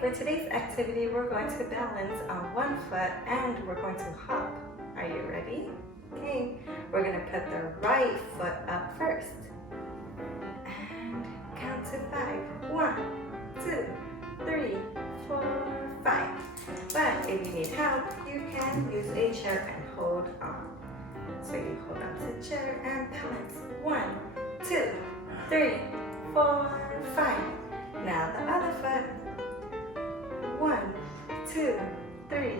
for today's activity, we're going to balance on one foot and we're going to hop. Are you ready? Okay, we're going to put the right foot up first. And count to 5. 1, 2, 3, 4, 5. But if you need help, you can use a chair and hold on. So you hold on to the chair and balance. 1, 2, 3, 4, 5. Now the other foot. 1, 2, 3,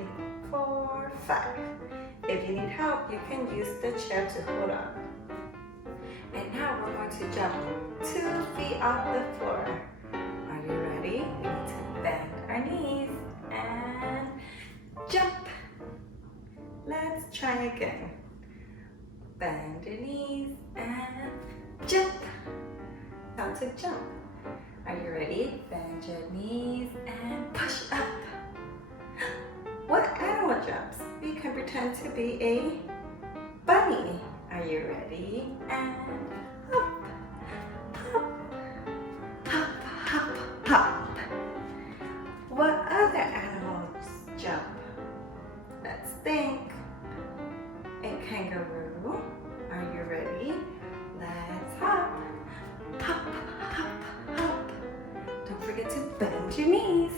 4, 5. If you need help, you can use the chair to hold on. And now we're going to jump 2 feet off the floor. Are you ready? We need to bend our knees and jump. Let's try again. Bend your knees and jump. Time to jump. Are you ready? Bend your knees and push up. What animal jumps? You can pretend to be a bunny. Are you ready? And hop, hop, hop, hop, hop. What other animals jump? Let's think. A kangaroo. Are you ready? Let's hop, hop, hop, hop. Don't forget to bend your knees.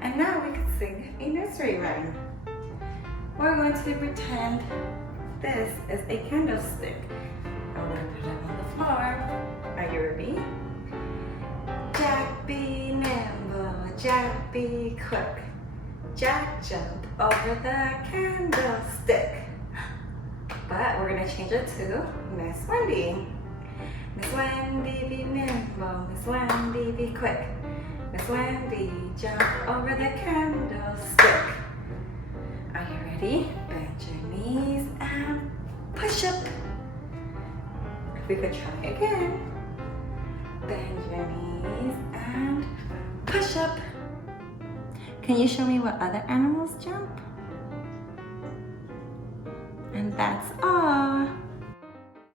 And now we can sing a nursery rhyme. We're going to pretend this is a candlestick. I'm going to put it on the floor. Are you ready? Jack be nimble, Jack be quick. Jack jump over the candlestick. But we're going to change it to Miss Wendy. Miss Wendy be nimble, Miss Wendy be quick. Miss Wendy jump over the candlestick. Are you ready? Bend your knees and push up. We could try again. Bend your knees and push up. Can you show me what other animals jump? And that's all.